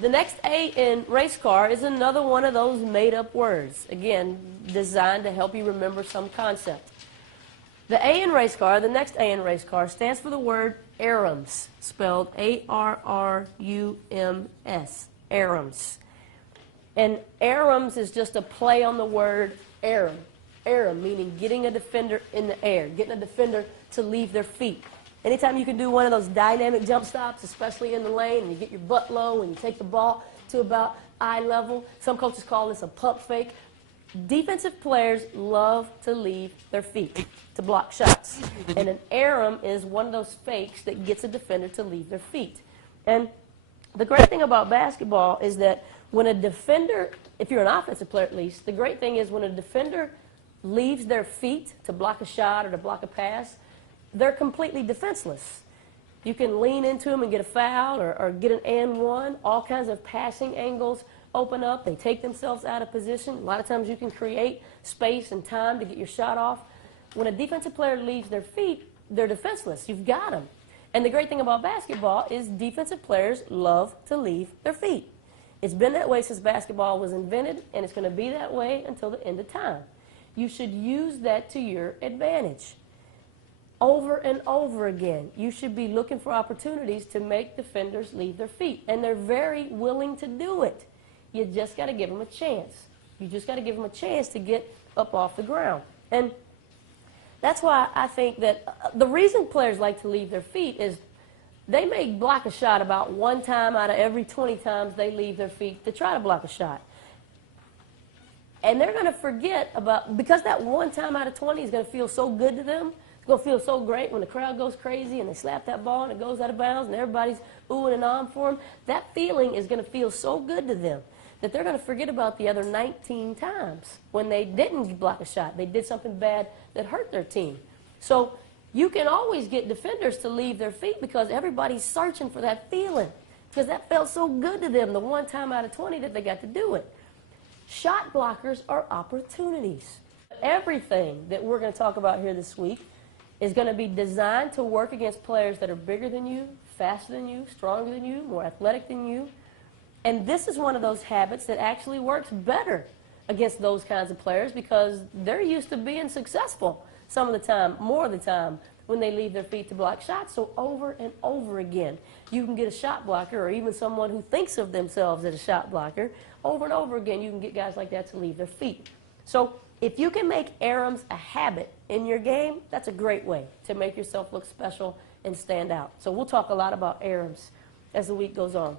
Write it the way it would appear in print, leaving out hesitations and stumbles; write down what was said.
The next A in race car is another one of those made-up words, again, designed to help you remember some concept. The A in race car, the next A in race car, stands for the word Arrums, spelled A-R-R-U-M-S, Arrums. And Arrums is just a play on the word arum. Arum, meaning getting a defender in the air, getting a defender to leave their feet. Anytime you can do one of those dynamic jump stops, especially in the lane, and you get your butt low and you take the ball to about eye level, some coaches call this a pump fake. Defensive players love to leave their feet to block shots. And an arum is one of those fakes that gets a defender to leave their feet. And the great thing about basketball is that when a defender, if you're an offensive player at least, the great thing is when a defender leaves their feet to block a shot or to block a pass, they're completely defenseless. You can lean into them and get a foul or get an and one. All kinds of passing angles open up. They take themselves out of position. A lot of times you can create space and time to get your shot off. When a defensive player leaves their feet, they're defenseless. You've got them. And the great thing about basketball is defensive players love to leave their feet. It's been that way since basketball was invented, and it's going to be that way until the end of time. You should use that to your advantage. Over and over again, you should be looking for opportunities to make defenders leave their feet. And they're very willing to do it. You just got to give them a chance. You just got to give them a chance to get up off the ground. And that's why I think that the reason players like to leave their feet is they may block a shot about one time out of every 20 times they leave their feet to try to block a shot. And they're going to forget about, because that one time out of 20 is going to feel so good to them. It's going to feel so great when the crowd goes crazy and they slap that ball and it goes out of bounds and everybody's oohing and ahhing for them. That feeling is going to feel so good to them that they're going to forget about the other 19 times when they didn't block a shot. They did something bad that hurt their team. So you can always get defenders to leave their feet because everybody's searching for that feeling because that felt so good to them the one time out of 20 that they got to do it. Shot blockers are opportunities. Everything that we're going to talk about here this week is going to be designed to work against players that are bigger than you, faster than you, stronger than you, more athletic than you. And this is one of those habits that actually works better against those kinds of players because they're used to being successful some of the time, more of the time, when they leave their feet to block shots. So over and over again, you can get a shot blocker or even someone who thinks of themselves as a shot blocker. Over and over again, you can get guys like that to leave their feet. So if you can make Arrums a habit in your game, that's a great way to make yourself look special and stand out. So we'll talk a lot about Arrums as the week goes on.